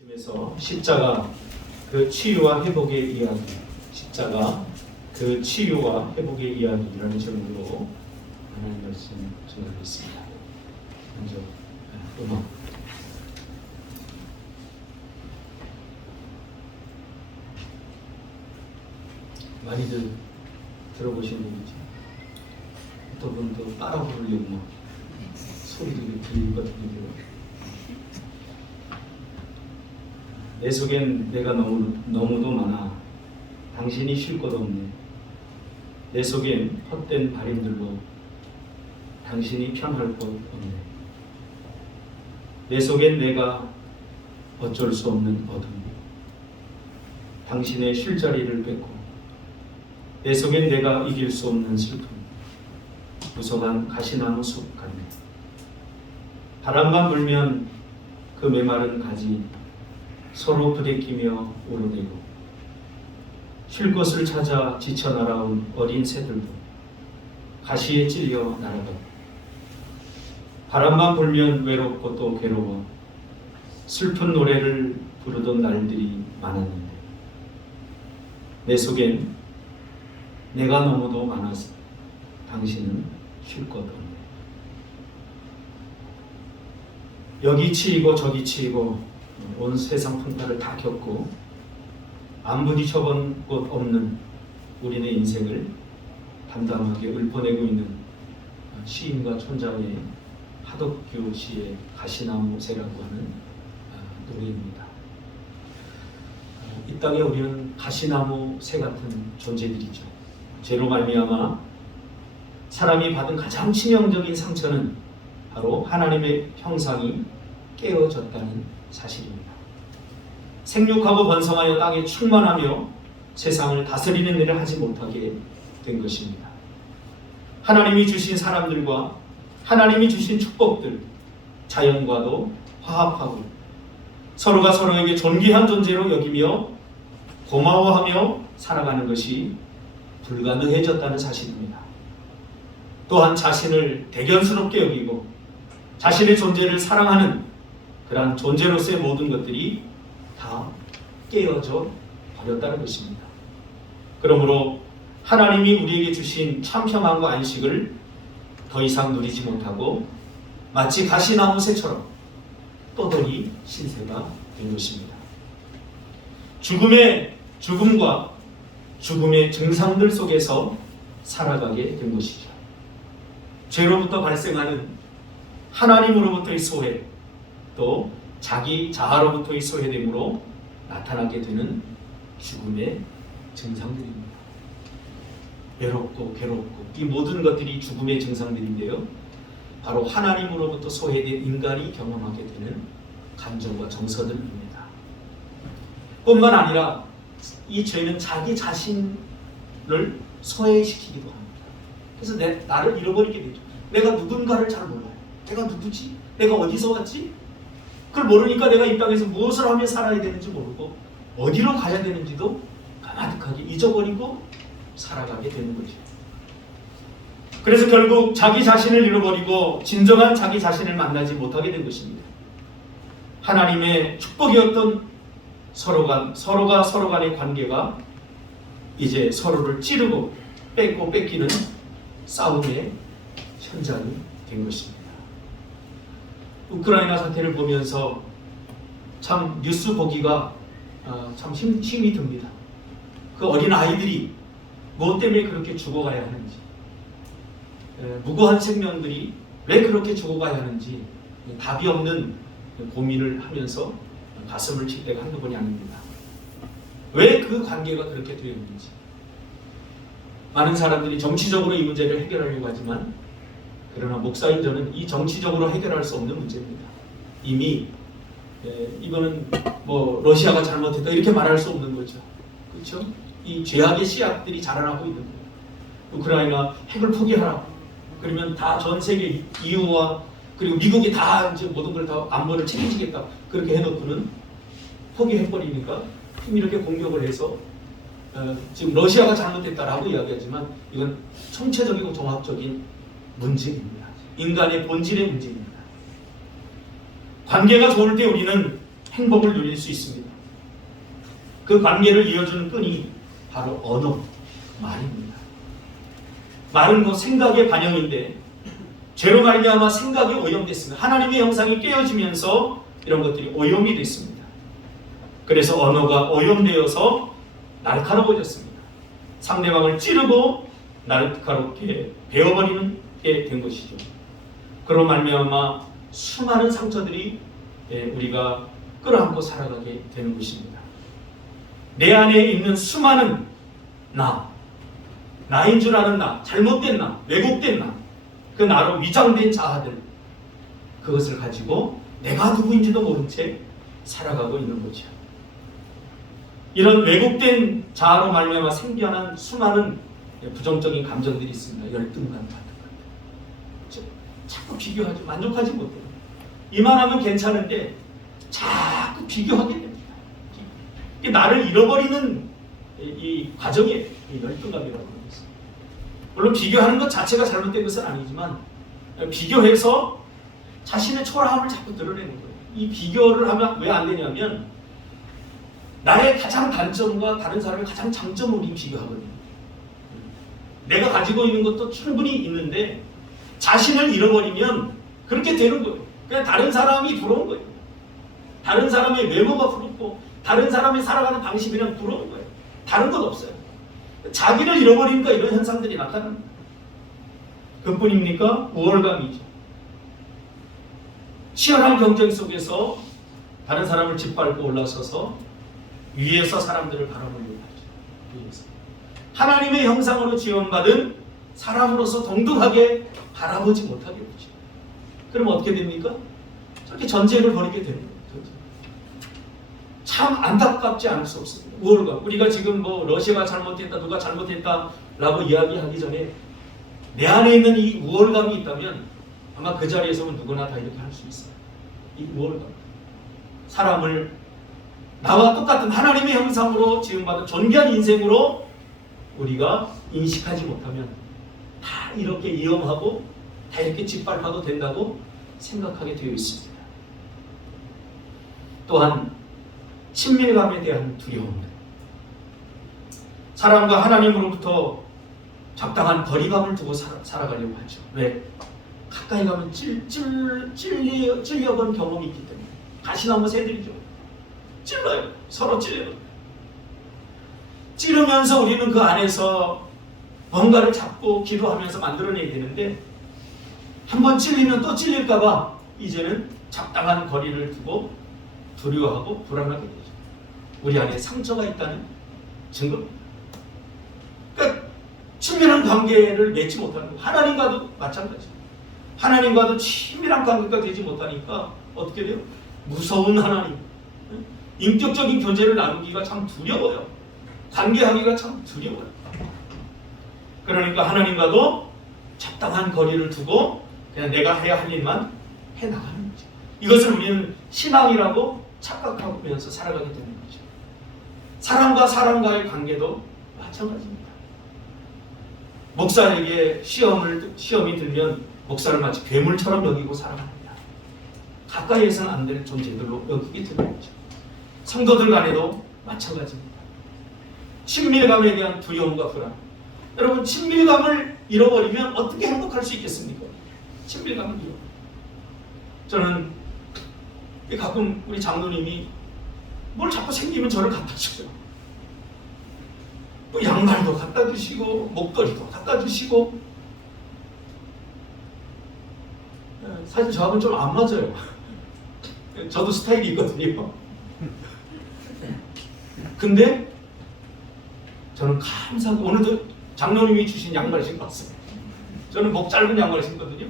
중심에서 십자가 그 치유와 회복의 이야기, 십자가 그 치유와 회복의 이야기라는 제목으로 하나님 말씀 전하겠습니다. 먼저 음악. 많이들 들어보신 얘기죠. 어떤 분도 따라 부르려고 막 소리도 들릴 것 같은데요. 내 속엔 내가 너무도 많아. 당신이 쉴 것 없네. 내 속엔 헛된 바람들로 당신이 편할 것 없네. 내 속엔 내가 어쩔 수 없는 어둠, 당신의 쉴 자리를 뺏고, 내 속엔 내가 이길 수 없는 슬픔, 무성한 가시나무 숲 같네. 바람만 불면 그 메마른 가지 서로 부대끼며 오르내고, 쉴 곳을 찾아 지쳐 날아온 어린 새들도 가시에 찔려 날아가고, 바람만 불면 외롭고 또 괴로워 슬픈 노래를 부르던 날들이 많았는데, 내 속엔 내가 너무도 많아서 당신은 쉴 것 없네. 여기 치이고 저기 치이고 온 세상 풍파를 다 겪고 안 부딪혀본 곳 없는 우리네 인생을 담담하게 읊어내고 있는 시인과 촌장의 하덕규 씨의 가시나무 새라고 하는 노래입니다. 이 땅에 우리는 가시나무 새 같은 존재들이죠. 죄로 말미암아 사람이 받은 가장 치명적인 상처는 바로 하나님의 형상이 깨어졌다는 사실입니다. 생육하고 번성하여 땅에 충만하며 세상을 다스리는 일을 하지 못하게 된 것입니다. 하나님이 주신 사람들과 하나님이 주신 축복들, 자연과도 화합하고 서로가 서로에게 존귀한 존재로 여기며 고마워하며 살아가는 것이 불가능해졌다는 사실입니다. 또한 자신을 대견스럽게 여기고 자신의 존재를 사랑하는 그러한 존재로서의 모든 것들이 다 깨어져 버렸다는 것입니다. 그러므로 하나님이 우리에게 주신 참 평안과 안식을 더 이상 누리지 못하고 마치 가시나무 새처럼 떠돌이 신세가 된 것입니다. 죽음과 죽음의 증상들 속에서 살아가게 된 것이죠. 죄로부터 발생하는 하나님으로부터의 소외, 또 자기 자아로부터의 소외됨으로 나타나게 되는 죽음의 증상들입니다. 외롭고 괴롭고 이 모든 것들이 죽음의 증상들인데요, 바로 하나님으로부터 소외된 인간이 경험하게 되는 감정과 정서들입니다. 뿐만 아니라 이 죄는 자기 자신을 소외시키기도 합니다. 그래서 나를 잃어버리게 되죠. 내가 누군가를 잘 몰라요. 내가 누구지? 내가 어디서 왔지? 그걸 모르니까 내가 이 땅에서 무엇을 하며 살아야 되는지 모르고 어디로 가야 되는지도 까마득하게 잊어버리고 살아가게 되는 거죠. 그래서 결국 자기 자신을 잃어버리고 진정한 자기 자신을 만나지 못하게 된 것입니다. 하나님의 축복이었던 서로가 서로 간의 관계가 이제 서로를 찌르고 뺏고 뺏기는 싸움의 현장이 된 것입니다. 우크라이나 사태를 보면서 참 뉴스 보기가 참 힘이 듭니다. 그 어린 아이들이 무엇 때문에 그렇게 죽어가야 하는지, 무고한 생명들이 왜 그렇게 죽어가야 하는지 답이 없는 고민을 하면서 가슴을 칠 때가 한두 번이 아닙니다. 왜 그 관계가 그렇게 되었는지. 많은 사람들이 정치적으로 이 문제를 해결하려고 하지만, 그러나 목사인 저는 이 정치적으로 해결할 수 없는 문제입니다. 이미 이거는 뭐 러시아가 잘못했다 이렇게 말할 수 없는 거죠. 그렇죠? 이 죄악의 씨앗들이 자라나고 있는 거예요. 우크라이나 핵을 포기하라. 그러면 다 전 세계 EU와 그리고 미국이 다 이제 모든 걸 다 안보를 책임지겠다. 그렇게 해놓고는 포기해버리니까 이렇게 공격을 해서 지금 러시아가 잘못했다라고 이야기하지만 이건 총체적이고 종합적인 문제입니다. 인간의 본질의 문제입니다. 관계가 좋을 때 우리는 행복을 누릴 수 있습니다. 그 관계를 이어주는 끈이 바로 언어, 말입니다. 말은 곧 생각의 반영인데 죄로 말미암아 생각이 오염됐습니다. 하나님의 형상이 깨어지면서 이런 것들이 오염이 됐습니다. 그래서 언어가 오염되어서 날카로워졌습니다. 상대방을 찌르고 날카롭게 베어버리는 게 된 것이죠. 그로 말미암아 수많은 상처들이 우리가 끌어안고 살아가게 되는 것입니다. 내 안에 있는 수많은 나인 줄 아는 나, 잘못된 나, 왜곡된 나, 그 나로 위장된 자아들, 그것을 가지고 내가 누구인지도 모른 채 살아가고 있는 거죠. 이런 왜곡된 자아로 말미암아 생겨난 수많은 부정적인 감정들이 있습니다. 열등감 같은 것. 자꾸 비교하죠. 만족하지 못해요. 이만하면 괜찮은데 자꾸 비교하게 됩니다. 이게 나를 잃어버리는 이 과정이에요. 이 열등감이라고 하는 것은. 물론 비교하는 것 자체가 잘못된 것은 아니지만 비교해서 자신의 초라함을 자꾸 드러내는 거예요. 이 비교를 하면 왜 안 되냐면 나의 가장 단점과 다른 사람의 가장 장점을 우리 비교하거든요. 내가 가지고 있는 것도 충분히 있는데 자신을 잃어버리면 그렇게 되는 거예요. 그냥 다른 사람이 부러운 거예요. 다른 사람의 외모가 부럽고 다른 사람이 살아가는 방식이랑 부러운 거예요. 다른 건 없어요. 자기를 잃어버리니까 이런 현상들이 나타납니다. 그뿐입니까? 우월감이죠. 치열한 경쟁 속에서 다른 사람을 짓밟고 올라서서 위에서 사람들을 바라보려고 하죠. 위에서. 하나님의 형상으로 지원받은 사람으로서 동등하게 바라보지 못하게 되죠. 그럼 어떻게 됩니까? 저렇게 전쟁을 벌이게 되는 거예요. 참 안타깝지 않을 수 없습니다. 우월감. 우리가 지금 뭐 러시아가 잘못했다, 누가 잘못했다라고 이야기하기 전에 내 안에 있는 이 우월감이 있다면 아마 그 자리에서는 누구나 다 이렇게 할 수 있어요. 이 우월감. 사람을 나와 똑같은 하나님의 형상으로 지음받은 존귀한 인생으로 우리가 인식하지 못하면 다 이렇게 위험하고 다 이렇게 짓밟아도 된다고 생각하게 되어 있습니다. 또한 친밀감에 대한 두려움. 사람과 하나님으로부터 적당한 거리감을 두고 살아가려고 하죠. 왜? 가까이 가면 찔려본 경험이 있기 때문에. 가시나무 새들이죠. 찔러요. 서로 찔려요. 찌르면서 우리는 그 안에서 뭔가를 잡고 기도하면서 만들어내야 되는데 한번 찔리면 또 찔릴까봐 이제는 적당한 거리를 두고 두려워하고 불안하게 되죠. 우리 안에 상처가 있다는 증거입니다. 그러니까 친밀한 관계를 맺지 못하는 거예요. 하나님과도 마찬가지예요. 하나님과도 친밀한 관계가 되지 못하니까 어떻게 돼요? 무서운 하나님. 인격적인 교제를 나누기가 참 두려워요. 관계하기가 참 두려워요. 그러니까 하나님과도 적당한 거리를 두고 그냥 내가 해야 할 일만 해나가는 거죠. 이것을 우리는 신앙이라고 착각하면서 살아가게 되는 거죠. 사람과 사람과의 관계도 마찬가지입니다. 목사에게 시험이 들면 목사를 마치 괴물처럼 여기고 살아갑니다. 가까이에서는 안 될 존재들로 여기게 되는 거죠. 성도들 간에도 마찬가지입니다. 친밀감에 대한 두려움과 불안. 여러분, 친밀감을 잃어버리면 어떻게 행복할 수 있겠습니까? 친밀감을 잃어. 저는 가끔 우리 장로님이 뭘 자꾸 생기면 저를 갖다 줘요. 또 양말도 갖다 주시고 목도리도 갖다 주시고. 사실 저하고는 좀 안 맞아요. 저도 스타일이 있거든요. 근데 저는 감사하게 오늘도 장로님이 주신 양말을 신고 왔어요. 저는 목 짧은 양말을 신거든요.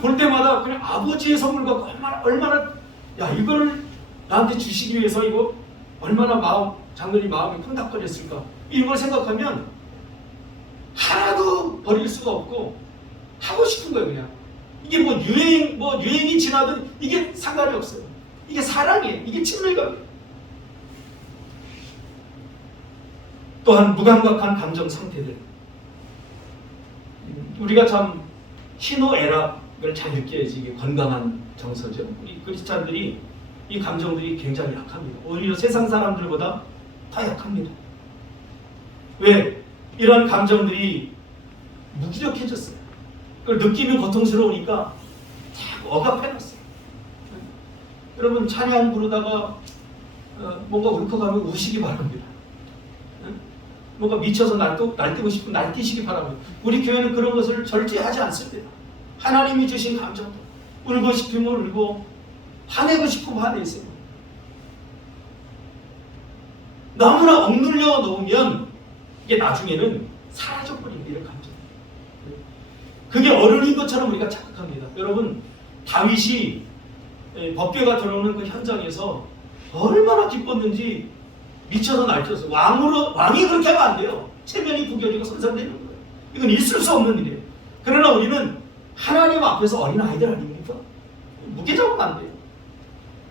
볼 때마다 그냥 아버지의 선물 갖고 얼마나 야 이거를 나한테 주시기 위해서 이거 얼마나 장로님 마음이 콩닥거렸을까 이런 걸 생각하면 하나도 버릴 수가 없고 하고 싶은 거예요. 그냥 이게 유행이 지나든 이게 상관이 없어요. 이게 사랑이에요. 이게 친밀감이에요. 또한 무감각한 감정 상태들. 우리가 참 희노애락을 잘 느껴야지 이게 건강한 정서죠. 우리 크리스찬들이 이 감정들이 굉장히 약합니다. 오히려 세상 사람들보다 더 약합니다. 왜? 이런 감정들이 무기력해졌어요. 그걸 느끼면 고통스러우니까 자꾸 억압해놨어요. 여러분 찬양 부르다가 뭔가 울컥하면 우시기 바랍니다. 뭔가 미쳐서 날뛰고 싶으면 날뛰시기 바랍니다. 우리 교회는 그런 것을 절제하지 않습니다. 하나님이 주신 감정도 울고 싶으면 울고 화내고 싶으면 화내세요. 너무나 억눌려 놓으면 이게 나중에는 사라져버립니다. 이런 감정. 그게 어른인 것처럼 우리가 착각합니다. 여러분 다윗이 법궤가 들어오는 그 현장에서 얼마나 기뻤는지 미쳐서 날뛰었어요. 왕이 그렇게 하면 안 돼요. 체면이 구겨지고 선산되는 거예요. 이건 있을 수 없는 일이에요. 그러나 우리는 하나님 앞에서 어린 아이들 아닙니까? 무게 잡으면 안 돼요.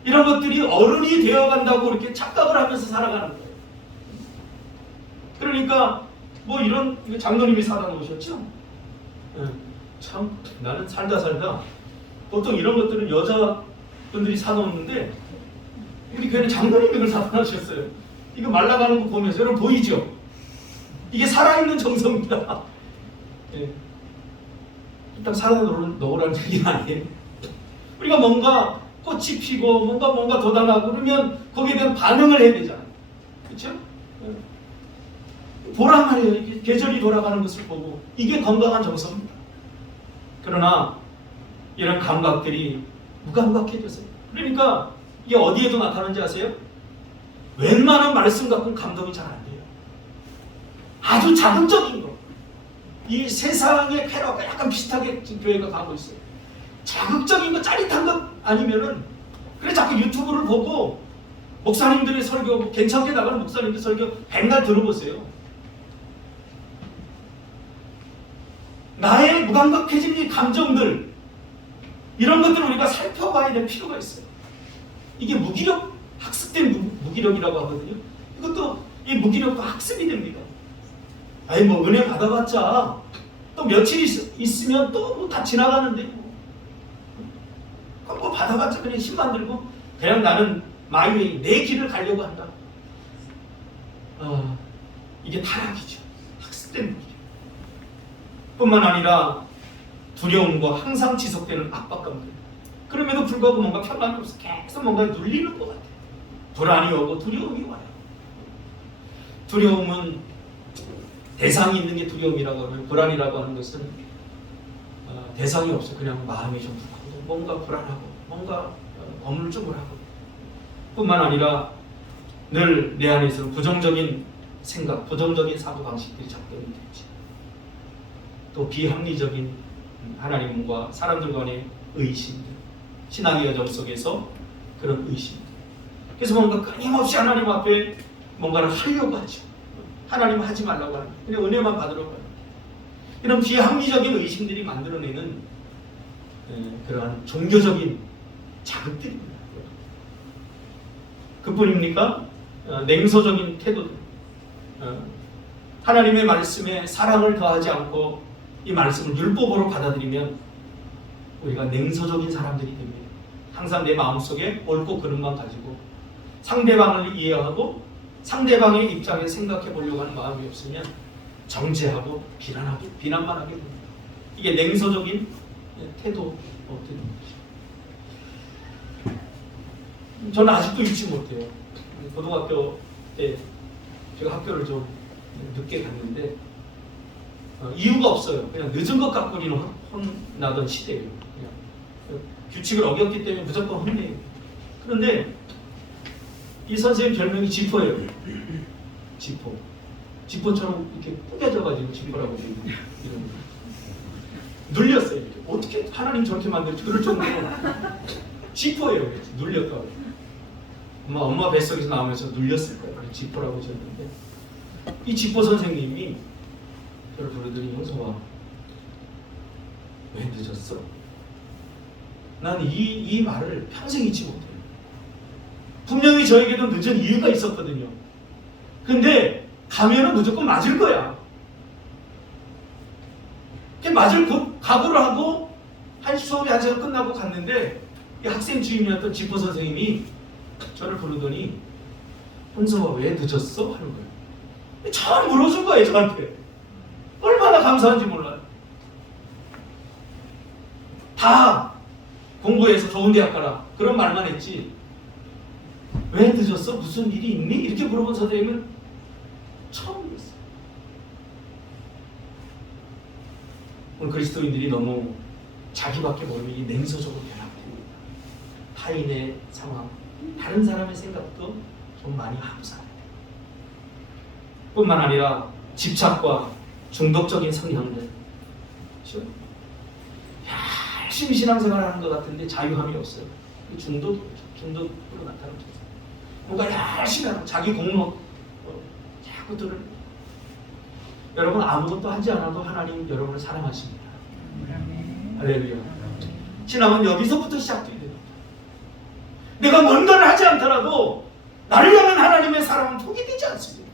이런 것들이 어른이 되어간다고 이렇게 착각을 하면서 살아가는 거예요. 그러니까 뭐 이런 장로님이 사다 놓으셨죠? 참 나는 살다 보통 이런 것들은 여자분들이 사놓는데 우리 교회는 장로님이 그걸 사다 놓으셨어요. 이거 말라가는 거 보면서 여러분 보이죠? 이게 살아있는 정성입니다. 일단 살아 놓으라는 얘기는 아니에요. 우리가 뭔가 꽃이 피고 뭔가 돋아나고 그러면 거기에 대한 반응을 해야 되잖아요. 그렇죠? 보란 말이에요. 계절이 돌아가는 것을 보고 이게 건강한 정서입니다. 그러나 이런 감각들이 무감각해졌어요. 그러니까 이게 어디에도 나타나는지 아세요? 웬만한 말씀 갖고는 감동이 잘 안 돼요. 아주 자극적인 거. 이 세상의 쾌락과 약간 비슷하게 지금 교회가 가고 있어요. 자극적인 거, 짜릿한 것 아니면은 그래 자꾸 유튜브를 보고 목사님들의 설교, 괜찮게 나가는 목사님들 설교 백날 들어보세요. 나의 무감각해진 이 감정들 이런 것들을 우리가 살펴봐야 될 필요가 있어요. 이게 무기력, 학습된 무기력이라고 하거든요. 이것도 이 무기력과 학습이 됩니다. 아니 뭐 은혜 받아봤자 또 며칠 있으면 또 다 지나가는데 뭐 받아봤자 그냥 힘만 들고 그냥 나는 마이웨이 내 길을 가려고 한다. 이게 타락이죠. 학습된 무기력. 뿐만 아니라 두려움과 항상 지속되는 압박감들. 그럼에도 불구하고 뭔가 평안이 없어. 계속 뭔가 눌리는 것 같아요. 불안이 오고 두려움이 와요. 두려움은 대상이 있는 게 두려움이라고 하면 불안이라고 하는 것은 대상이 없어. 그냥 마음이 좀 불안하고 뭔가 불안하고 뭔가 어물쭈물하고 뿐만 아니라 늘 내 안에서 부정적인 생각, 부정적인 사고방식들이 작동이 되지. 또 비합리적인 하나님과 사람들 간의 의심들, 신앙의 여정 속에서 그런 의심들. 그래서 뭔가 끊임없이 하나님 앞에 뭔가를 하려고 하죠. 하나님은 하지 말라고 하는 거예요. 그냥 은혜만 받으려고 하는 거예요. 이런 비합리적인 의심들이 만들어내는 그러한 종교적인 자극들입니다. 그뿐입니까? 냉소적인 태도들. 하나님의 말씀에 사랑을 더하지 않고 이 말씀을 율법으로 받아들이면 우리가 냉소적인 사람들이 됩니다. 항상 내 마음속에 옳고 그름만 가지고 상대방을 이해하고 상대방의 입장에 생각해 보려고 하는 마음이 없으면 정죄하고 비난만 하게 됩니다. 이게 냉소적인 태도가 되는 것이죠. 저는 아직도 잊지 못해요. 고등학교 때 제가 학교를 좀 늦게 갔는데 이유가 없어요. 그냥 늦은 것 갖고는 혼나던 시대예요. 그냥 규칙을 어겼기 때문에 무조건 혼내요. 그런데 이 선생님 별명이 지퍼예요. 지퍼. 지퍼처럼 이렇게 꾸겨져가지고 지퍼라고 이런 눌렸어요. 이렇게. 어떻게 하나님 저렇게 만들지? 그럴 정도로 지퍼예요. 눌렸다고. 엄마 뱃속에서 나오면서 눌렸을 거예요. 그래서 지퍼라고 지었는데 이 지퍼 선생님이 저를 부르더니 형성아 왜 늦었어? 난 이 말을 평생 잊지 못해요. 분명히 저에게도 늦은 이유가 있었거든요. 근데 가면은 무조건 맞을 거야. 맞을 각오를 하고 수업이 1시간 끝나고 갔는데 이 학생 주임이었던 지퍼 선생님이 저를 부르더니 현서가 왜 늦었어? 하는 거예요. 잘 물어준 거예요, 저한테. 얼마나 감사한지 몰라요. 다 공부해서 좋은 대학 가라 그런 말만 했지 왜 늦었어? 무슨 일이 있니? 이렇게 물어본 선생님은 처음이었어요. 오늘 그리스도인들이 너무 자기밖에 모르니 냉소적으로 변합됩니다. 타인의 상황, 다른 사람의 생각도 좀 많이 하고 살아야 돼요. 뿐만 아니라 집착과 중독적인 성향들, 그렇죠? 열심히 신앙생활을 하는 것 같은데 자유함이 없어요. 중독으로 나타나죠. 뭔가 열심히 하고 자기 공로 자꾸 들을. 여러분 아무것도 하지 않아도 하나님 여러분을 사랑하십니다. 할렐루야. 신앙은 여기서부터 시작돼야 됩니다. 내가 뭔가를 하지 않더라도 나를 향한 하나님의 사랑은 포기되지 않습니다.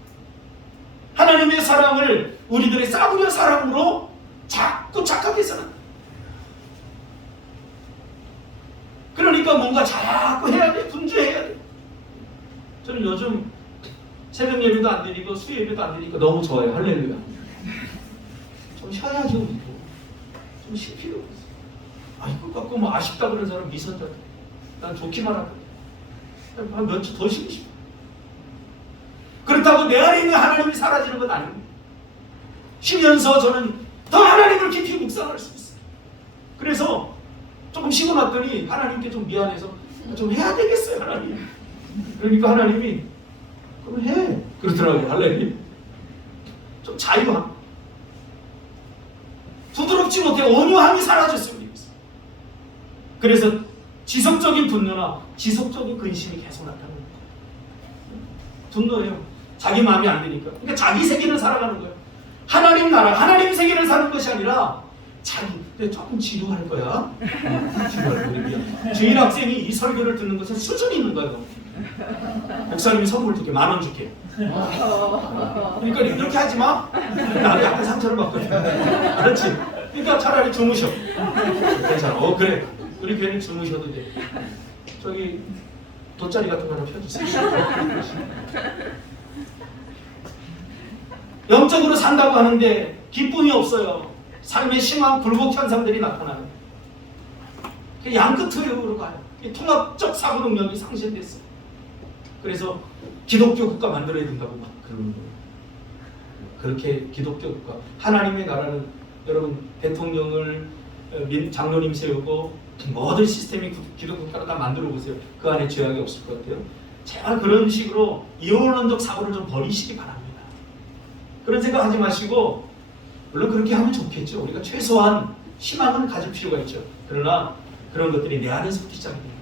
하나님의 사랑을 우리들의 싸구려 사랑으로 자꾸 착각해서는, 그러니까 뭔가 자꾸 해야 돼, 분주해야 돼. 저는 요즘 새벽 예배도 안 드리고 수요 예배도 안 드리니까 너무 좋아요. 할렐루야. 좀 쉬어야죠. 좀 쉴 필요가 있어요. 이거 갖고 뭐 아쉽다 그런 사람 미선다. 난 좋기만 하고 한 몇 주 더 쉬고 싶어. 그렇다고 내 안에 있는 하나님이 사라지는 건 아닙니다. 쉬면서 저는 더 하나님을 깊이 묵상할 수 있어요. 그래서 조금 쉬고 났더니 하나님께 좀 미안해서 좀 해야 되겠어요, 하나님. 그러니까 하나님이 그럼 해 그러더라고요. 하나님 좀 자유함, 부드럽지 못해 온유함이 사라졌어요. 그래서 지속적인 분노나 지속적인 근심이 계속 나타나는 거예요. 분노예요. 자기 마음이 안 되니까. 그러니까 자기 세계를 살아가는 거예요. 하나님 나라, 하나님 세계를 사는 것이 아니라 자기, 근데 조금 지루할 거야. 지루할 거야. 주일 학생이 이 설교를 듣는 것은 수준이 있는 거예요. 목사님이 선물 줄게, 10,000원 줄게. 그러니까 이렇게 하지 마. 나도 약간 상처를 받거든. 알았지? 그러니까 차라리 주무셔. 괜찮아. 그래. 우리 교회는 주무셔도 돼. 저기 돗자리 같은 거 하나 펴주세요. 영적으로 산다고 하는데 기쁨이 없어요. 삶에 심한 굴곡 현상들이 나타나요. 양끝으로 가요. 통합적 사고 능력이 상실됐어요. 그래서 기독교 국가 만들어야 된다고 막 그러는 거예요. 그렇게 기독교 국가, 하나님의 나라는 여러분 대통령을 장로님 세우고 모든 시스템이 기독교 국가로 다 만들어 보세요. 그 안에 죄악이 없을 것 같아요. 제발 그런 식으로 이원론적 사고를 좀 버리시기 바랍니다. 그런 생각 하지 마시고, 물론 그렇게 하면 좋겠죠. 우리가 최소한 희망은 가질 필요가 있죠. 그러나 그런 것들이 내 안에서부터 시작이 됩니다.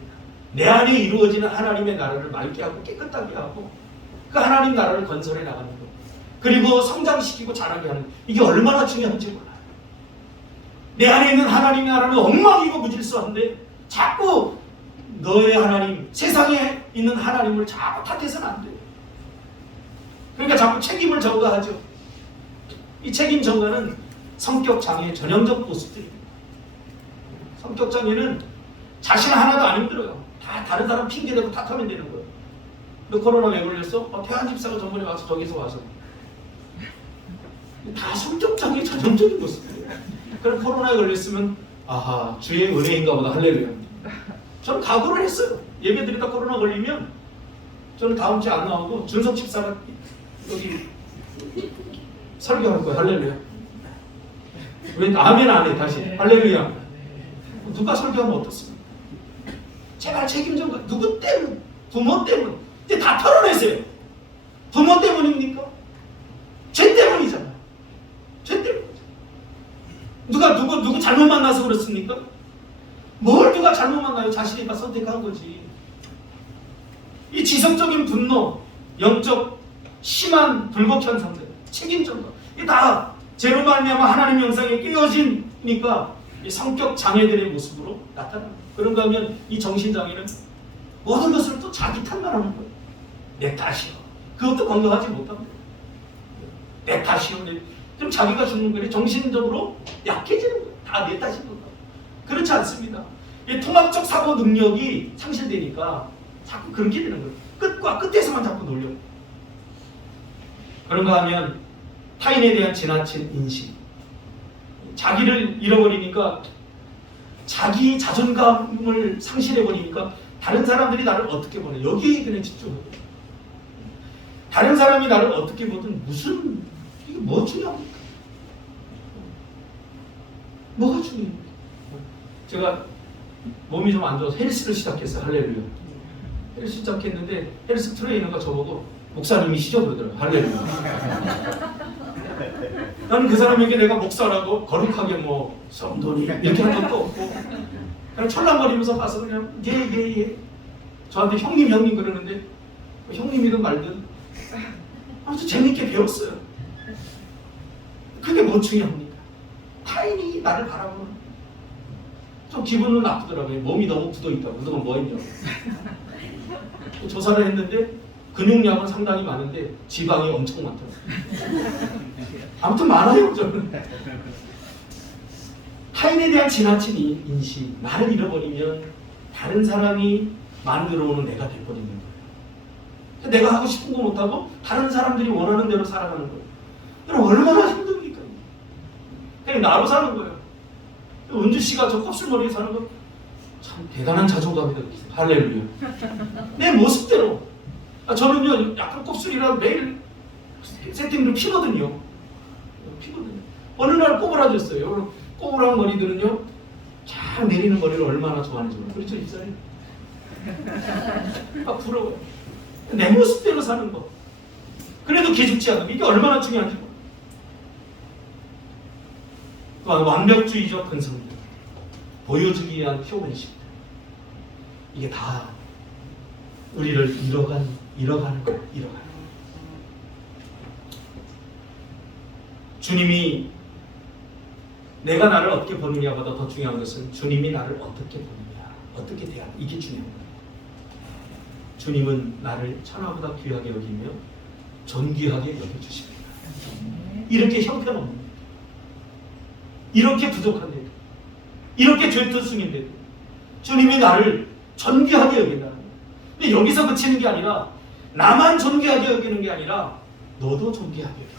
내 안에 이루어지는 하나님의 나라를 맑게 하고 깨끗하게 하고 그 하나님 나라를 건설해 나가는 것, 그리고 성장시키고 자라게 하는, 이게 얼마나 중요한지 몰라요. 내 안에 있는 하나님의 나라는 엉망이고 무질서한데 자꾸 너의 하나님, 세상에 있는 하나님을 자꾸 탓해서는 안 돼요. 그러니까 자꾸 책임을 전가하죠. 이 책임 전가는 성격 장애의 전형적 모습들입니다. 성격 장애는 자신 하나도 안 힘들어요. 다 다른 사람 핑계대고 탓하면 되는 거예요. 너 코로나 왜 걸렸어? 태안 집사가 전번에 와서 저기서 와서. 다 성격 장애 전형적인 모습이에요. 그럼 코로나에 걸렸으면 아하, 주의 은혜인가 보다. 할렐루야. 저는 각오를 했어요. 예배 드리다 코로나 걸리면 저는 다음 주에 안 나오고 준석 집사가 여기 설교할 거예요. 할렐루야. 왜 아멘 안 해? 다시 할렐루야. 누가 설교하면 어떻습니까? 제발 책임 좀. 누구 때문? 부모 때문. 이제 다 털어내세요. 부모 때문입니까? 죄 때문이잖아요. 죄 때문이죠. 누구 잘못 만나서 그렇습니까? 뭘 누가 잘못 만나요? 자신이 다 선택한 거지. 이 지속적인 분노, 영적 심한 불복 현상들, 책임 전가, 이게 다 죄로 말미암아 하나님 영상에 끼어지니까 이 성격 장애들의 모습으로 나타납니다. 그런가 하면 이 정신 장애는 모든 것을 또 자기 탓만 하는 거예요. 내 탓이요. 그것도 건강하지 못합니다. 내 탓이요. 좀 자기가 죽는 거예요. 정신적으로 약해지는 거예요. 다 내 탓인 거예요. 그렇지 않습니다. 이 통합적 사고 능력이 상실되니까 자꾸 그렇게 되는 거예요. 끝과 끝에서만 자꾸 놀려. 그런가 하면 타인에 대한 지나친 인식, 자기를 잃어버리니까, 자기 자존감을 상실해버리니까 다른 사람들이 나를 어떻게 보내, 여기에 그냥 집중해요. 다른 사람이 나를 어떻게 보든 이게 뭐 중요합니까? 뭐가 중요해요? 제가 몸이 좀 안 좋아서 헬스를 시작했어요. 할렐루야. 헬스 시작했는데 헬스 트레이너가 저보고 목사님이시죠? 그러더라고요. 할렐루야. 나는 그 사람에게 내가 목사라고 거룩하게 뭐 성도니 이렇게 한 것도 없고 그냥 철랑거리면서 가서 그냥 예. 저한테 형님 그러는데 형님이든 말든 아주 재밌게 배웠어요. 그게 뭐 중요합니까? 타인이 나를 바라보는, 좀 기분은 나쁘더라고요. 몸이 너무 굳어있다고. 그동안 뭐 했냐고. 조사를 했는데 근육량은 상당히 많은데 지방이 엄청 많더라고요. 아무튼 많아요, 저는. 타인에 대한 지나친 인식, 나를 잃어버리면 다른 사람이 만들어오는 내가 돼버리는 거예요. 내가 하고 싶은 거 못하고 다른 사람들이 원하는 대로 살아가는 거예요. 여러분 얼마나 힘듭니까? 그냥 나로 사는 거예요. 은주 씨가 저 곱슬머리에 사는 거 참 대단한 자존감이다. 할렐루야. 내 모습대로. 저는요 약간 곱슬이라 매일 세팅으로 피거든요. 어느 날 꼬부라졌어요. 꼬부랑 머리들은요 쫙 내리는 머리를 얼마나 좋아하는지 몰라요. 그렇죠, 입사님? 부러워요. 내 모습대로 사는 거. 그래도 기죽지 않으면 이게 얼마나 중요한지 몰라요. 또한 완벽주의적 근성들, 보여주기 위한 표면식, 이게 다 우리를 잃어가는 거예요. 주님이 내가 나를 어떻게 보느냐보다 더 중요한 것은 주님이 나를 어떻게 보느냐, 어떻게 대하느냐, 이게 중요한 거예요. 주님은 나를 천하보다 귀하게 여기며 존귀하게 여겨주십니다. 이렇게 형편없는데, 이렇게 부족한데도, 이렇게 죄투승인데도 주님이 나를 존귀하게 여긴다는 거예요. 근데 여기서 그치는 게 아니라 나만 존귀하게 여기는 게 아니라 너도 존귀하게 여겨.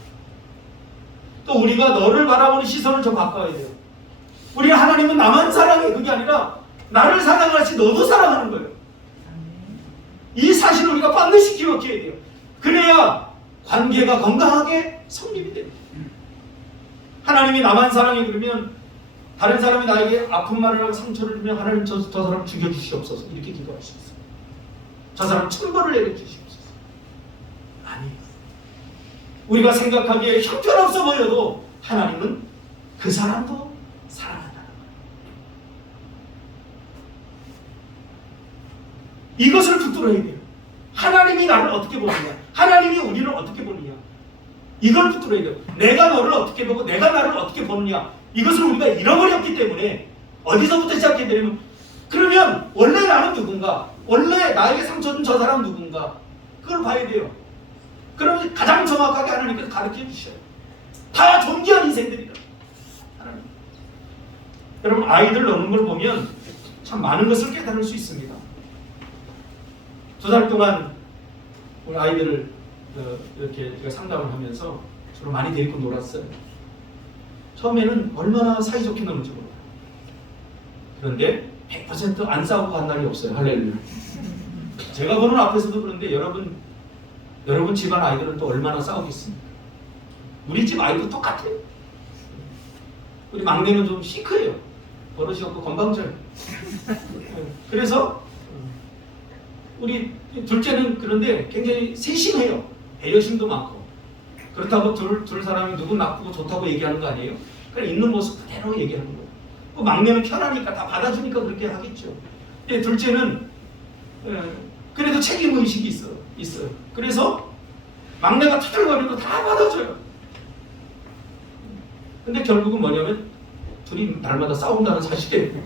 또 우리가 너를 바라보는 시선을 좀 바꿔야 돼요. 우리 하나님은 나만 사랑해, 그게 아니라 나를 사랑하시 너도 사랑하는 거예요. 이 사실을 우리가 반드시 기억해야 돼요. 그래야 관계가 건강하게 성립이 됩니다. 하나님이 나만 사랑해 그러면 다른 사람이 나에게 아픈 말을 하고 상처를 주면 하나님 저 사람 죽여주시옵소서 이렇게 기도할 수 있어요. 저 사람 천벌을 내려주시옵소서. 아니에요. 우리가 생각하기에 형편없어 보여도 하나님은 그 사람도 사랑한다는 거예요. 이것을 붙들어야 돼요. 하나님이 나를 어떻게 보느냐, 하나님이 우리를 어떻게 보느냐, 이걸 붙들어야 돼요. 내가 너를 어떻게 보고 내가 나를 어떻게 보느냐, 이것을 우리가 잃어버렸기 때문에 어디서부터 시작해야 되냐면, 그러면 원래 나는 누군가, 원래 나에게 상처 준 저 사람 누군가, 그걸 봐야 돼요. 그러면 가장 정확하게 하나님께서 가르쳐 주셔요. 다 존귀한 인생들이다. 하나님. 여러분 아이들 노는 걸 보면 참 많은 것을 깨달을 수 있습니다. 2달 동안 우리 아이들을 이렇게 제가 상담을 하면서 서로 많이 데리고 놀았어요. 처음에는 얼마나 사이좋게 노는지 몰라요. 그런데 100% 안 싸우고 간 날이 없어요. 할렐루야. 제가 보는 앞에서도 그런데 여러분 집안 아이들은 또 얼마나 싸우겠습니까? 우리 집 아이도 똑같아요. 우리 막내는 좀 시크해요. 버릇이 없고 건방져요. 그래서 우리 둘째는 그런데 굉장히 세심해요. 배려심도 많고. 그렇다고 둘 사람이 누구 나쁘고 좋다고 얘기하는 거 아니에요? 그냥 있는 모습 그대로 얘기하는 거예요. 막내는 편하니까 다 받아주니까 그렇게 하겠죠. 근데 둘째는 그래도 책임의식이 있어요. 그래서 막내가 투덜거리고 다 받아줘요. 근데 결국은 뭐냐면 둘이 날마다 싸운다는 사실이에요.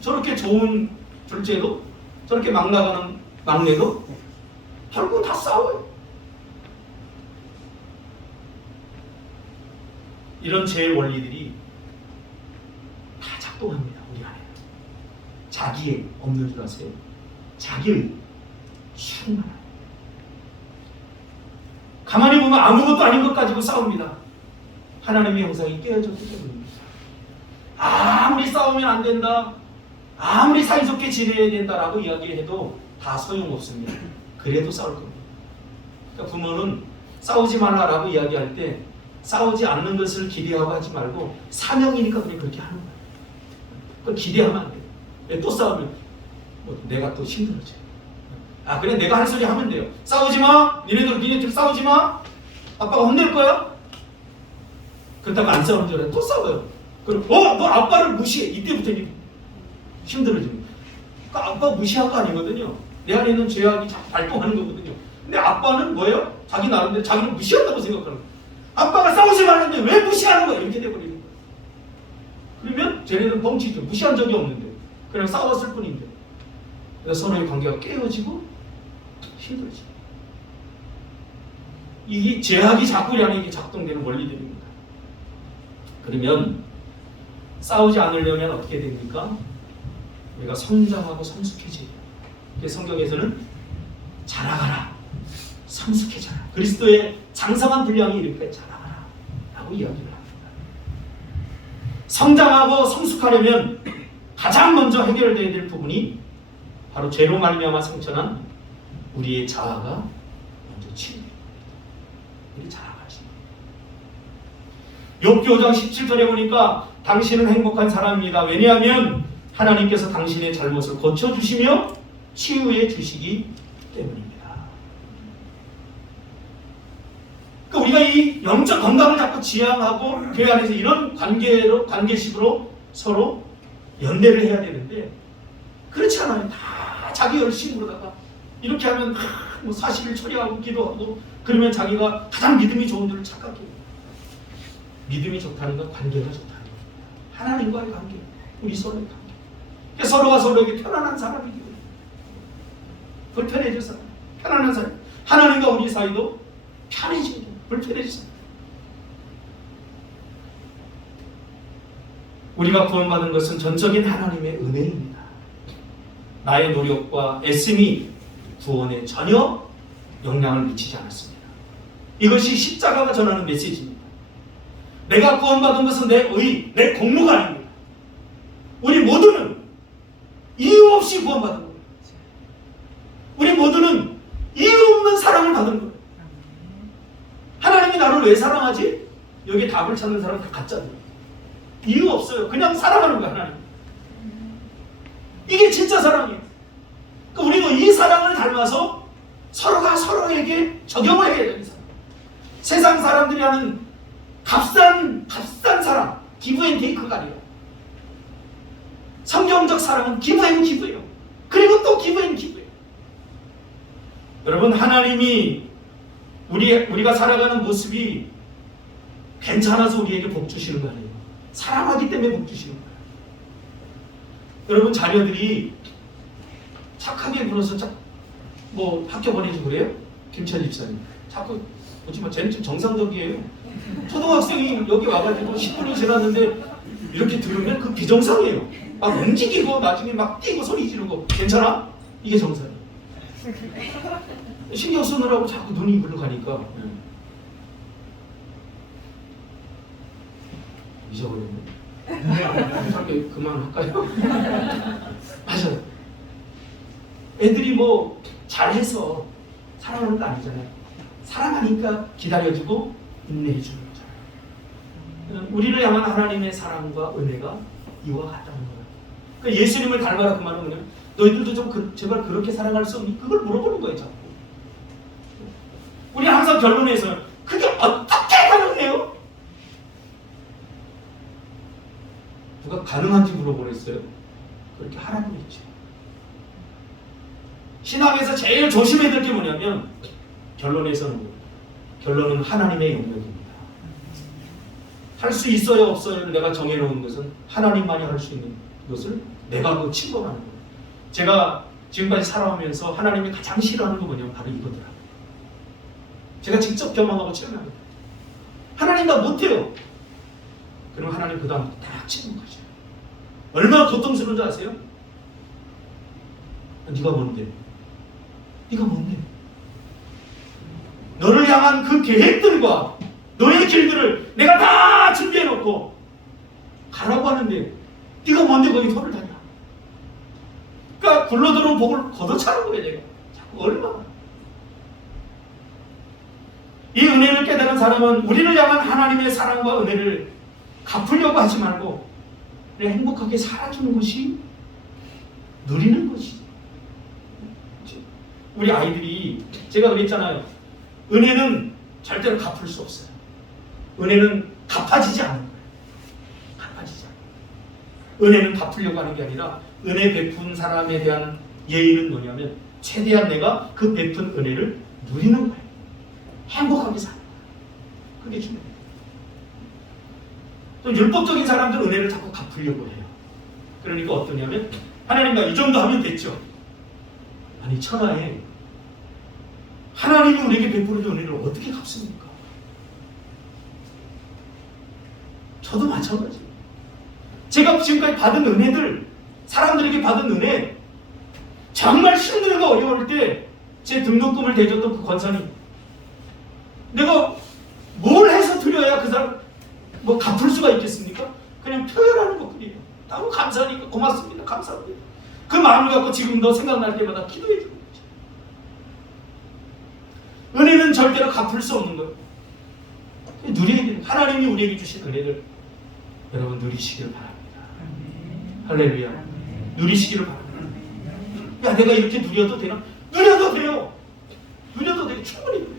저렇게 좋은 둘째도 저렇게 막 나가는 막내도 결국은 다 싸워요. 이런 제 원리들이 다 작동합니다. 우리 안에. 자기의 없는 줄 아세요? 자기의. 충만해요. 가만히 보면 아무것도 아닌 것 가지고 싸웁니다. 하나님의 형상이 깨어졌기 때문입니다. 아무리 싸우면 안 된다, 아무리 사이좋게 지내야 된다라고 이야기해도 다 소용없습니다. 그래도 싸울 겁니다. 그러니까 부모는 싸우지 말라라고 이야기할 때 싸우지 않는 것을 기대하고 하지 말고 사명이니까 그냥 그렇게 하는 거예요. 그걸 기대하면 안 돼요. 또 싸우면 내가 또 힘들어져요. 그래 내가 할 소리 하면 돼요. 싸우지 마. 니네들 싸우지 마. 아빠가 혼낼 거야. 그렇다고 안 싸우는 줄 알아요. 또 싸워요. 그럼 너 아빠를 무시해. 이때부터 힘들어집니다. 그러니까 아빠 무시한 거 아니거든요. 내 안에 있는 죄악이 자꾸 발동하는 거거든요. 근데 아빠는 뭐예요? 자기 나름대로 자기는 무시한다고 생각하는 거예요. 아빠가 싸우지 말는데 왜 무시하는 거야? 이렇게 돼버리는 거예요. 그러면 쟤네들은 뻥치죠. 무시한 적이 없는데 그냥 싸웠을 뿐인데. 그래서 서로의 관계가 깨어지고 힘들어지죠. 이게 죄악이 자꾸 우리 안에 이게 작동되는 원리들입니다. 그러면 싸우지 않으려면 어떻게 됩니까? 우리가 성장하고 성숙해져야 돼요. 그래서 성경에서는 자라가라, 성숙해져라. 그리스도의 장성한 분량이 이렇게 자라가라 라고 이야기를 합니다. 성장하고 성숙하려면 가장 먼저 해결되어야 될 부분이 바로 죄로 말미암아 상처난 우리의 자아가 먼저 치유됩니다. 우리 자아가지. 욥기 5장 17절에 보니까 당신은 행복한 사람입니다. 왜냐하면 하나님께서 당신의 잘못을 고쳐주시며 치유해 주시기 때문입니다. 그러니까 우리가 이 영적 건강을 자꾸 지향하고 교회 안에서 이런 관계식으로 서로 연대를 해야 되는데 그렇지 않아요. 다 자기 열심으로다가 이렇게 하면 뭐 사실을 처리하고 기도하고 그러면 자기가 가장 믿음이 좋은 줄을 착각해요. 믿음이 좋다는 건 관계가 좋다는 거예요. 하나님과의 관계, 우리 서로의 관계. 그러니까 서로가 서로에게 편안한 사람이기 때문에 불편해질 사람, 편안한 사람. 하나님과 우리 사이도 편해지고 불편해질 사람. 우리가 구원받은 것은 전적인 하나님의 은혜입니다. 나의 노력과 애씀이 구원에 전혀 영향을 미치지 않았습니다. 이것이 십자가가 전하는 메시지입니다. 내가 구원받은 것은 내 의, 내 공로가 아닙니다. 우리 모두는 이유 없이 구원받은 거예요. 우리 모두는 이유 없는 사랑을 받은 거예요. 하나님이 나를 왜 사랑하지? 여기 답을 찾는 사람 다 가짜예요. 이유 없어요. 그냥 사랑하는 거예요, 하나님. 이게 진짜 사랑이에요. 그러니까 우리도 이 사랑을 닮아서 서로가 서로에게 적용을 해야 돼요. 세상 사람들이 하는 값싼 사랑, 기브 앤 테이크가 아니라 성경적 사랑은 기브 앤 기브예요. 그리고 또 기브 앤 기브예요. 여러분, 하나님이 우리가 살아가는 모습이 괜찮아서 우리에게 복 주시는 거 아니에요. 사랑하기 때문에 복 주시는 거예요. 여러분, 자녀들이 착하게 굴어서 뭐 학교 보내주고 그래요? 김천 집사님 자꾸 보지만 쟤는 좀 정상적이에요. 초등학생이 여기 와가지고 10분이 지났는데 이렇게 들으면 그 비정상이에요. 막 움직이고 나중에 막 뛰고 소리 지르고. 괜찮아? 이게 정상이에요. 신경 쓰느라고 자꾸 눈이 글로 가니까 잊어버렸네. 짧게 그만할까요? 맞아요. 애들이 뭐 잘해서 사랑하는 거 아니잖아요. 사랑하니까 기다려주고 인내해주는 거잖아요. 우리를 향한 하나님의 사랑과 은혜가 이와 같다는 거예요. 그러니까 예수님을 닮아라 그 말은 뭐냐면 너희들도 좀 제발 그렇게 사랑할 수 없니? 그걸 물어보는 거예요. 자꾸. 우리 항상 결론에서 그게 어떻게 가능해요? 누가 가능한지 물어보랬어요. 그렇게 하라고 했죠. 신앙에서 제일 조심해야 될 게 뭐냐면 결론에서는 뭐예요? 결론은 하나님의 영역입니다. 할 수 있어요 없어요를 내가 정해놓은 것은 하나님만이 할 수 있는 것을 내가 그 침범하는 거예요. 제가 지금까지 살아오면서 하나님이 가장 싫어하는 거 뭐냐면 바로 이거더라고요. 제가 직접 경험하고 체험합니다. 하나님 나 못해요. 그럼 하나님 그 다음부터 딱 침묵하셔요. 얼마나 고통스러운 줄 아세요? 네가 뭔데? 네가 뭔데? 너를 향한 그 계획들과 너의 길들을 내가 다 준비해놓고 가라고 하는데 네가 뭔데 거기 손을 다냐? 그러니까 굴러들어온 복을 걷어차는 거야 내가. 자꾸 얼마나. 이 은혜를 깨달은 사람은 우리를 향한 하나님의 사랑과 은혜를 갚으려고 하지 말고 그냥 행복하게 살아주는 것이 누리는 것이지. 우리 아이들이 제가 그랬잖아요. 은혜는 절대로 갚을 수 없어요. 은혜는 갚아지지 않는 거예요. 갚아지지 않아요. 은혜는 갚으려고 하는 게 아니라 은혜 베푼 사람에 대한 예의는 뭐냐면 최대한 내가 그 베푼 은혜를 누리는 거예요. 행복하게 사는 거예요. 그게 중요해요. 또 율법적인 사람들은 은혜를 자꾸 갚으려고 해요. 그러니까 어떠냐면 하나님과 이 정도 하면 됐죠. 아니 천하에 하나님이 우리에게 베푸는 은혜를 어떻게 갚습니까? 저도 마찬가지예요. 제가 지금까지 받은 은혜들, 사람들에게 받은 은혜, 정말 힘들고 어려울 때 제 등록금을 대줬던 그 권사님, 내가 뭘 해서 드려야 그 사람 뭐 갚을 수가 있겠습니까? 그냥 표현하는 것뿐이에요. 너무 감사하니까 고맙습니다. 감사합니다. 그 마음을 갖고 지금도 생각날 때마다 기도해 주는 거죠. 은혜는 절대로 갚을 수 없는 거예요. 누려야 돼요. 하나님이 우리에게 주신 은혜를 여러분 누리시길 바랍니다. 할렐루야. 누리시기를 바랍니다. 야 내가 이렇게 누려도 되나? 누려도 돼요. 누려도 돼요. 충분히 누려요.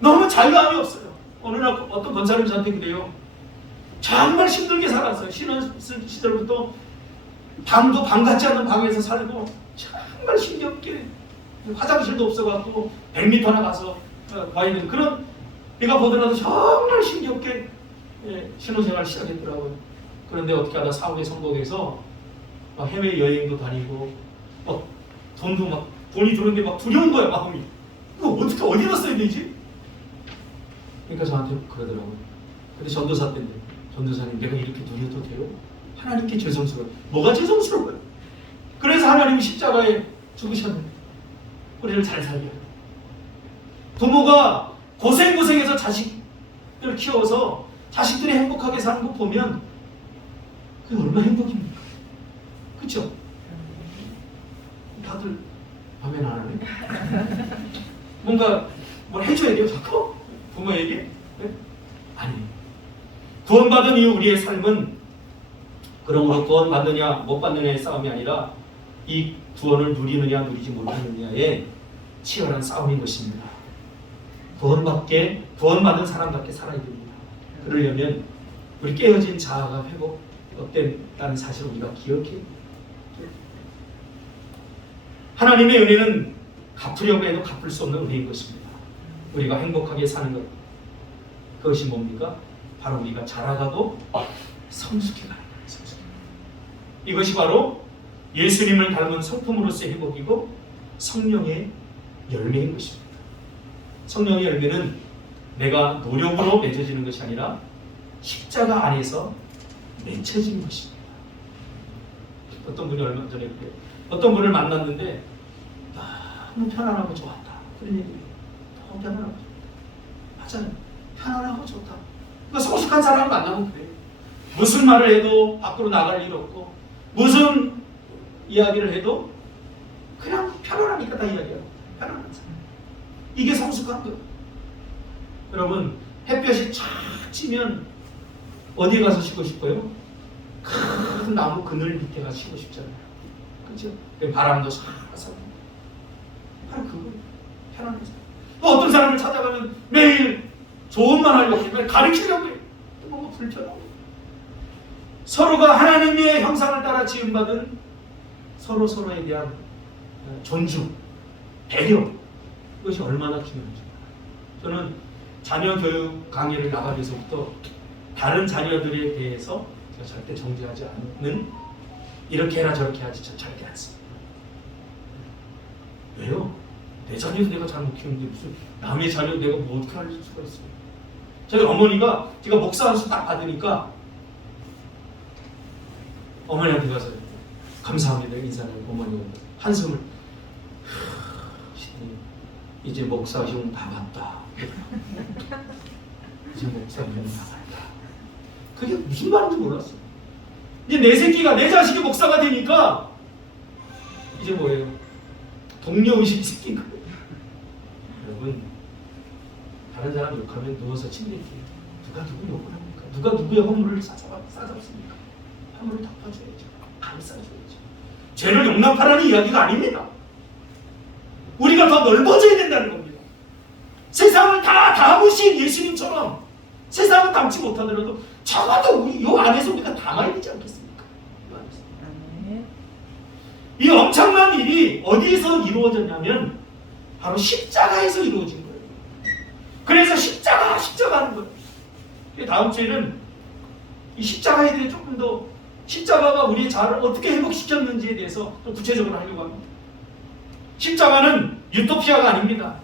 너무 자유함이 없어요. 어느 날 어떤 권사님 저한테 그래요. 정말 힘들게 살았어요. 신혼 시절부터 방도 방 같지 않은 방에서 살고 정말 힘겹게 화장실도 없어갖고 100m나 가서 와 있는 그런 내가 보더라도 정말 힘겹게 신혼생활 시작했더라고요. 그런데 어떻게 하다 사업에 성공해서 막 해외 여행도 다니고 막 돈도 막 돈이 들어오는데 막 두려운 거야 마음이. 이거 어떻게 어디다 써야 되지? 그러니까 저한테 그러더라고요. 근데 전도사 때인데 전도사님 내가 이렇게 누려도 돼요? 하나님께 죄송스러워요. 뭐가 죄송스러워요? 그래서 하나님이 십자가에 죽으셨는데 우리를 잘 살게 해요. 부모가 고생해서 자식들 키워서 자식들이 행복하게 사는 거 보면 그게 얼마나 행복입니까? 그렇죠? 다들 아멘 안 하네? 뭔가 뭘 해줘야 돼요 자꾸? 부모에게? 네? 아니에요. 구원받은 이후 우리의 삶은 그러므로 구원받느냐 못 받느냐의 싸움이 아니라 이 구원을 누리느냐 누리지 못하느냐의 치열한 싸움인 것입니다. 구원받은 사람답게 살아야 됩니다. 그러려면 우리 깨어진 자아가 회복됐다는 사실을 우리가 기억해야 됩니다. 하나님의 은혜는 갚으려고 해도 갚을 수 없는 은혜인 것입니다. 우리가 행복하게 사는 것, 그것이 뭡니까? 바로 우리가 자라가고 성숙해가는 거예요. 이것이 바로 예수님을 닮은 성품으로서의 회복이고 성령의 열매인 것입니다. 성령의 열매는 내가 노력으로 맺어지는 것이 아니라 십자가 안에서 맺혀지는 것입니다. 어떤 분이 얼마 전에 어떤 분을 만났는데 너무 편안하고 좋았다. 그런 얘기예요. 너무 편안하고 좋다. 맞아요. 편안하고 좋다. 그러니까 성숙한 사람을 만나면 그래요. 무슨 말을 해도 밖으로 나갈 일 없고 무슨 이야기를 해도 그냥 편안하니까 다 이야기하고 편안한 사람. 이게 성숙한 거예요. 여러분 햇볕이 쫙 찌면 어디에 가서 쉬고 싶어요? 큰 나무 그늘 밑에 가서 쉬고 싶잖아요. 그렇죠? 바람도 싹싹 바로 그거예요. 편안한 사람. 또 어떤 사람을 찾아가면 매일 좋은 말 하려고 해요. 가르치려고 해요. 또 뭔가 불편하고. 서로가 하나님의 형상을 따라 지음받은 서로에 대한 존중, 배려, 이것이 얼마나 중요한지. 저는 자녀 교육 강의를 나가면서부터 다른 자녀들에 대해서 제가 절대 정죄하지 않는, 이렇게 해라 저렇게 하지 절대 않습니다. 왜요? 내 자녀도 내가 잘못 키우는데 무슨 남의 자녀 내가 뭐 어떻게 할 수가 있어요? 저희 어머니가 제가 목사 한수 딱 받으니까 어머니한테 가서 감사합니다 인사를 어머니가 한숨을 이제 목사형 다 봤다. 이제 목사형 다 봤다. 그게 무슨 말인지 몰랐어. 이제 내 새끼가, 내 자식이 목사가 되니까 이제 뭐예요? 동료의식이 생긴 거예요. 여러분, 다른 사람 욕하면 누워서 침뱉기예요. 누가 누구 욕을 합니까? 누가 누구의 허물을 싸잡습니까? 허물을 덮어줘야죠. 감싸줘야죠. 죄를 용납하라는 이야기가 아닙니다. 우리가 더 넓어져야 된다는 겁니다. 세상을 다 담으신 예수님처럼 세상은 담지 못하더라도 적어도 우리 요 안에서 우리가 담아야 되지 않겠습니까? 이 엄청난 일이 어디에서 이루어졌냐면 바로 십자가에서 이루어진 거예요. 그래서 십자가 하는 거예요. 다음 주에는 이 십자가에 대해 조금 더, 십자가가 우리의 자아를 어떻게 회복시켰는지에 대해서 좀 구체적으로 하려고 합니다. 십자가는 유토피아가 아닙니다.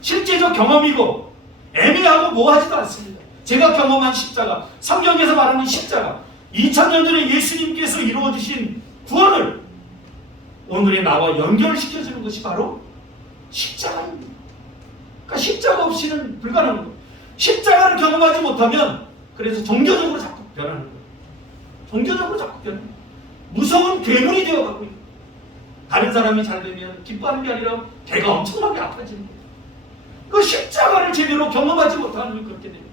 실제적 경험이고 애매하고 모호하지도 않습니다. 제가 경험한 십자가, 성경에서 말하는 십자가, 2000년 전에 예수님께서 이루어주신 구원을 오늘의 나와 연결시켜주는 것이 바로 십자가입니다. 그러니까 십자가 없이는 불가능한 거예요. 십자가를 경험하지 못하면 그래서 종교적으로 자꾸 변하는 거예요. 종교적으로 자꾸 변하는 거예요. 무서운 괴물이 되어가고 있는 거예요. 다른 사람이 잘 되면 기뻐하는 게 아니라 걔가 엄청나게 아파지는 거예요. 그 십자가를 제대로 경험하지 못하는 게 그렇게 됩니다.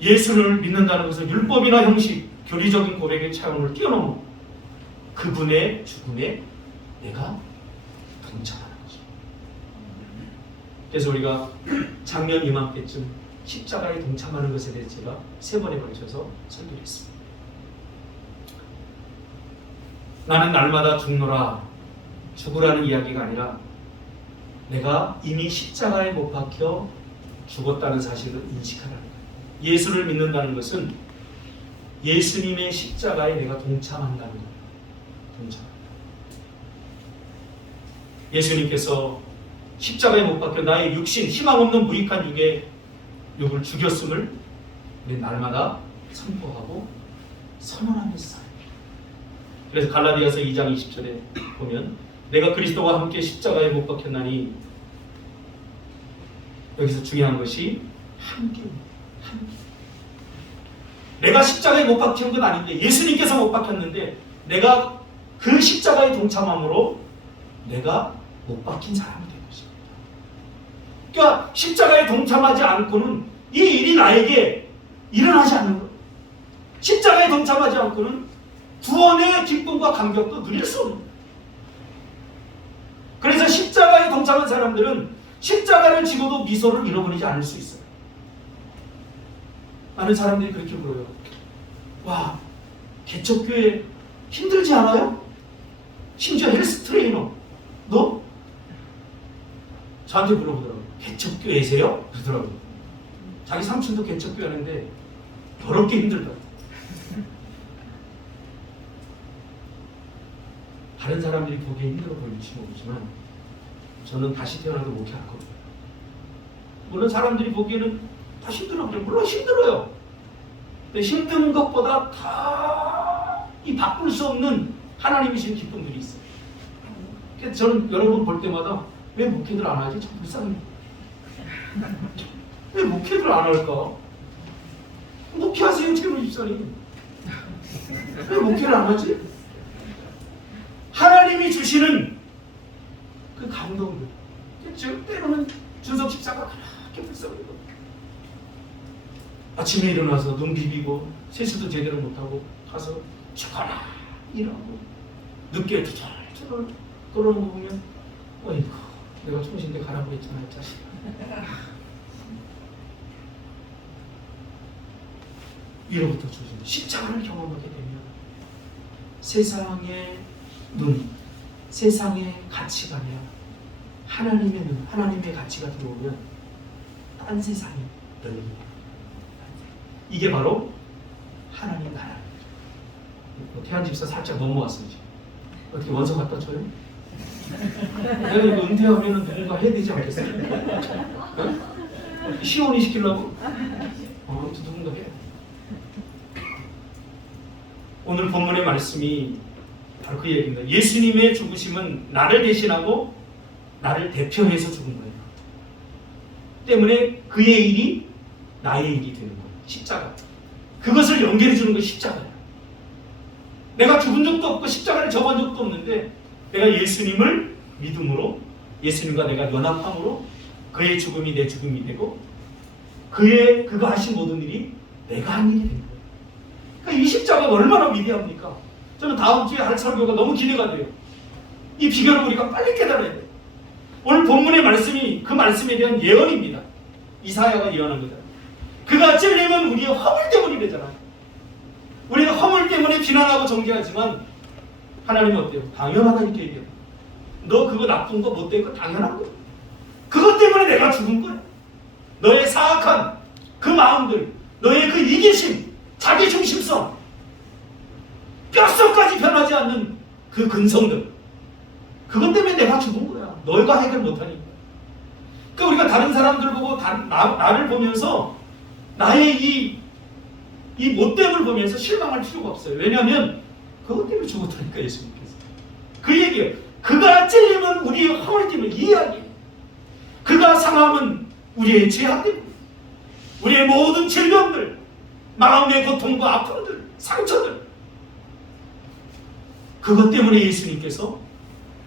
예수를 믿는다는 것은 율법이나 형식, 교리적인 고백의 차원을 뛰어넘어 그분의 죽음에 내가 동참하는 거죠. 그래서 우리가 작년 이맘때쯤 십자가에 동참하는 것에 대해서 제가 3번에 걸쳐서 설교했습니다. 나는 날마다 죽노라, 죽으라는 이야기가 아니라 내가 이미 십자가에 못 박혀 죽었다는 사실을 인식하라는 거예요. 예수를 믿는다는 것은 예수님의 십자가에 내가 동참한다는 거예요. 동참. 예수님께서 십자가에 못 박혀 나의 육신, 희망 없는 무익한 육을 죽였음을 우리 날마다 선포하고 선언하면서 살아요. 그래서 갈라디아서 2장 20절에 보면 내가 그리스도와 함께 십자가에 못 박혔나니, 여기서 중요한 것이 함께입니다. 함께. 내가 십자가에 못 박힌 건 아닌데 예수님께서 못 박혔는데 내가 그 십자가에 동참함으로 내가 못 박힌 사람이 된 것입니다. 그러니까 십자가에 동참하지 않고는 이 일이 나에게 일어나지 않는 거예요. 십자가에 동참하지 않고는 구원의 기쁨과 감격도 누릴 수 없는 거예요. 그래서 십자가에 동참한 사람들은 십자가를 지고도 미소를 잃어버리지 않을 수 있어요. 많은 사람들이 그렇게 물어요. 와, 개척교회 힘들지 않아요? 심지어 헬스 트레이너 너? 저한테 물어보더라고요. 개척교회세요? 그러더라고요. 자기 삼촌도 개척교회 하는데 더럽게 힘들다. 다른 사람들이 보기에 힘들어 보일지 모르지만 저는 다시 태어나도 목회할 겁니다. 물론 사람들이 보기에는 다 힘들어 보죠. 물론 힘들어요. 근데 힘든 것보다 다 이 바꿀 수 없는 하나님이 주신 기쁨들이 있어요. 그래서 저는 여러분 볼 때마다 왜 목회들 안 하지? 참 불쌍해요. 왜 목회들 안 할까? 목회하세요, 최근 집사님. 왜 목회를 안 하지? 하나님이 주시는 그 감동들. 때로는 준석 집사가 그렇게 불쌍해요. 아침에 일어나서 눈 비비고 세수도 제대로 못하고 가서 죽어라 일하고 늦게 투덜투덜 걸어오는 거 보면 어이구 내가 총신대 가라고 했잖아 이 자식. 위로부터 주신 십자가를 경험하게 되면 세상의 눈, 세상의 가치가 아니라 하나님의 눈, 하나님의 가치가 들어오면 딴 세상이 열립니다. 이게 바로 하나님 나라입니다. 태한 집사 살짝 넘어왔어요. 어떻게 원서 갖다 줘요? 내가 이거 은퇴하면 누군가 해야 되지 않겠어요? 시원이 시키려고? 누군가 해. 오늘 본문의 말씀이 바로 그 얘기입니다. 예수님의 죽으심은 나를 대신하고 나를 대표해서 죽은 거예요. 때문에 그의 일이 나의 일이 되는 거예요. 십자가. 그것을 연결해 주는 것이 십자가예요. 내가 죽은 적도 없고 십자가를 접은 적도 없는데 내가 예수님을 믿음으로, 예수님과 내가 연합함으로 그의 죽음이 내 죽음이 되고 그가 하신 모든 일이 내가 한 일이 된 거예요. 그러니까 이 십자가가 얼마나 위대합니까? 저는 다음 주에 할 설교가 너무 기대가 돼요. 이 비결을 우리가 빨리 깨달아야 돼요. 오늘 본문의 말씀이 그 말씀에 대한 예언입니다. 이사야가 예언한 거잖아요. 그가 찔림은 우리의 허물 때문이래잖아요. 우리는 허물 때문에 비난하고 정죄하지만 하나님은 어때요? 당연하다 이렇게 얘기해요. 너 그거 나쁜 거 못된 거 당연한 거야. 그것 때문에 내가 죽은 거야. 너의 사악한 그 마음들, 너의 그 이기심, 자기 중심성, 뼛속까지 변하지 않는 그 근성들, 그것 때문에 내가 죽은 거야. 너희가 해결 못하니까. 그러니까 우리가 다른 사람들 보고 나를 보면서 나의 이 못됨을 보면서 실망할 필요가 없어요. 왜냐하면 그것 때문에 죽었다니까 예수님께서. 그 얘기예요. 그가 찔림은 우리의 허물 때문에, 이 이야기예요. 그가 상함은 우리의 죄악 때문에, 우리의 모든 질병들, 마음의 고통과 아픔들, 상처들, 그것 때문에 예수님께서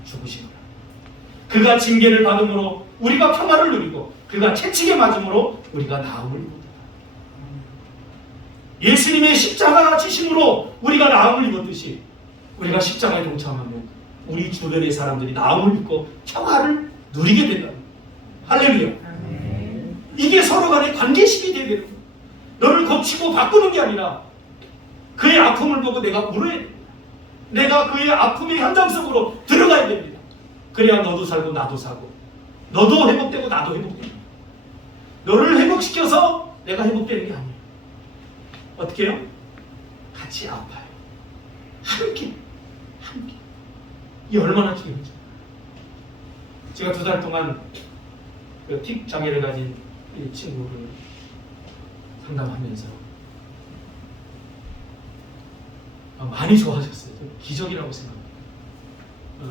죽으신 거예요. 그가 징계를 받음으로 우리가 평화를 누리고 그가 채찍에 맞음으로 우리가 나음을 입었다. 예수님의 십자가 지심으로 우리가 나음을 입었듯이 우리가 십자가에 동참하면 우리 주변의 사람들이 나음을 입고 평화를 누리게 된다. 할렐루야. 이게 서로 간의 관계식이 되게 되는 거예요. 너를 고치고 바꾸는 게 아니라 그의 아픔을 보고 내가 물어야 됩니다. 내가 그의 아픔의 현장 속으로 들어가야 됩니다. 그래야 너도 살고 나도 살고 너도 회복되고 나도 회복됩니다. 너를 회복시켜서 내가 회복되는 게 아니에요. 어떻게 해요? 같이 아파요. 함께. 이게 얼마나 중요하죠. 제가 2달 동안 그 틱 장애를 가진 이 친구를 상담하면서 많이 좋아졌어요. 기적이라고 생각합니다.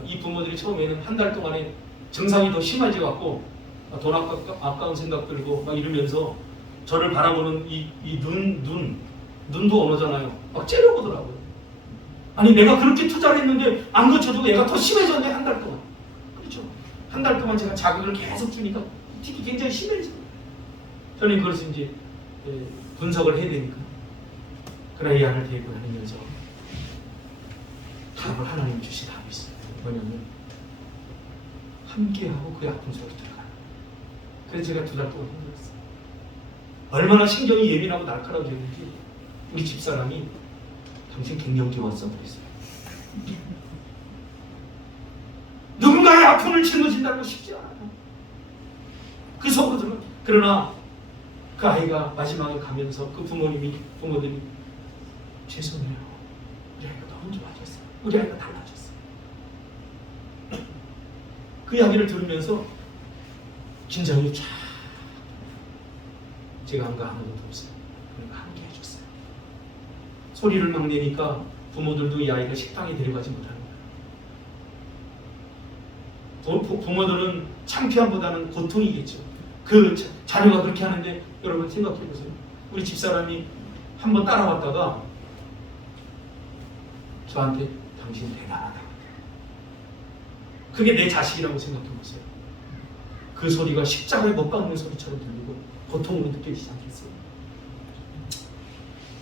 이 부모들이 처음에는 한 달 동안에 증상이 더 심해져 갖고 돈 아까운 생각 들고 막 이러면서 저를 바라보는 이 눈도 언어잖아요. 막 째려보더라고요. 아니 내가 그렇게 투자를 했는데 안 고쳐주고 얘가 더 심해졌네 한 달 동안. 그렇죠. 한 달 동안 제가 자극을 계속 주니까 틱이 굉장히 심해져요. 저는 그것을 이제 분석을 해야 되니까 그러나 이 안을 대고 다니면서 답을 하나님 주신 답이 있어요. 뭐냐면 함께하고 그의 아픔 속에 들어가는. 그래서 제가 2달 동안 힘들었어요. 얼마나 신경이 예민하고 날카로워졌는지 우리 집사람이 당신 갱년기 왔어 그랬어요. 누군가의 아픔을 짊어진다고 쉽지 않아요. 그 속으로 들어. 그러나 그 아이가 마지막에 가면서 그 부모들이 죄송해요. 우리 아이가 너무 좋아졌어요. 우리 아이가 달라졌어요. 그 이야기를 들으면서 긴장이 쫙. 제가 한 거 아무것도 없어요. 그러니까 함께 해줬어요. 소리를 막 내니까 부모들도 이 아이가 식당에 데려가지 못하는 거예요. 부모들은 창피함보다는 고통이겠죠. 그 자녀가 그렇게 하는데 여러분 생각해보세요. 우리 집사람이 한번 따라왔다가 저한테 당신 대단하다. 그게 내 자식이라고 생각해보세요. 그 소리가 십자가에 못 박는 소리처럼 들리고 고통으로 느껴지지 않겠어요?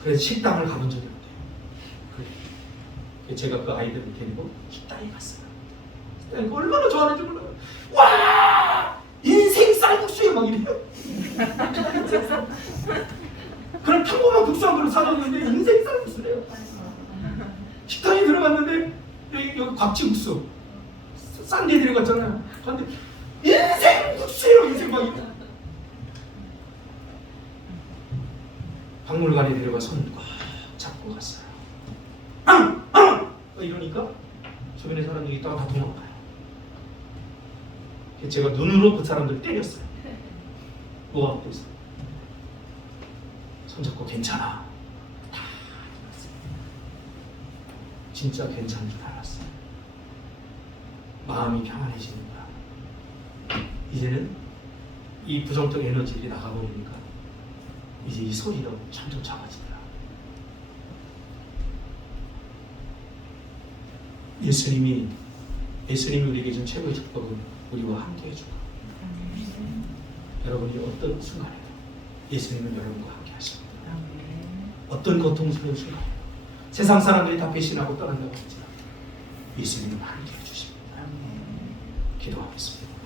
그래서 식당을 가본 적이 없대요. 제가 그 아이들을 데리고 식당에 갔어요. 식당에 얼마나 좋아하는지 몰라요. 와! 인생 쌀국수에 막 이래요. 그럼 평범한 국수 한 그릇 사줬는데 인생 쌀국수래요. 식당에 들어갔는데 여기 곽지국수 싼 데 들어갔잖아요. 근데 인생 국수예요. 인생 막 이래. 박물관에 데려가 손 꽉 잡고 갔어요. 이러니까 주변의 사람들이 있다가 다 도망가요. 제가 눈으로 그 사람들 때렸어요. 뭐가 어때서? 손잡고 괜찮아. 다 진짜 괜찮은 줄 알았어요. 마음이 평안해지는 거야. 이제는 이 부정적 에너지들이 나가버리니까 이제 이 소리도 점점 작아지더라. 예수님이 우리에게 준 최고의 축복은 우리와 함께 해주고, 여러분이 어떤 순간에도 예수님은 여러분과 함께 하십니다. 어떤 고통스러운 순간에도 세상 사람들이 다 배신하고 떠난다고 했지만 예수님은 함께 해주십니다. 기도하겠습니다.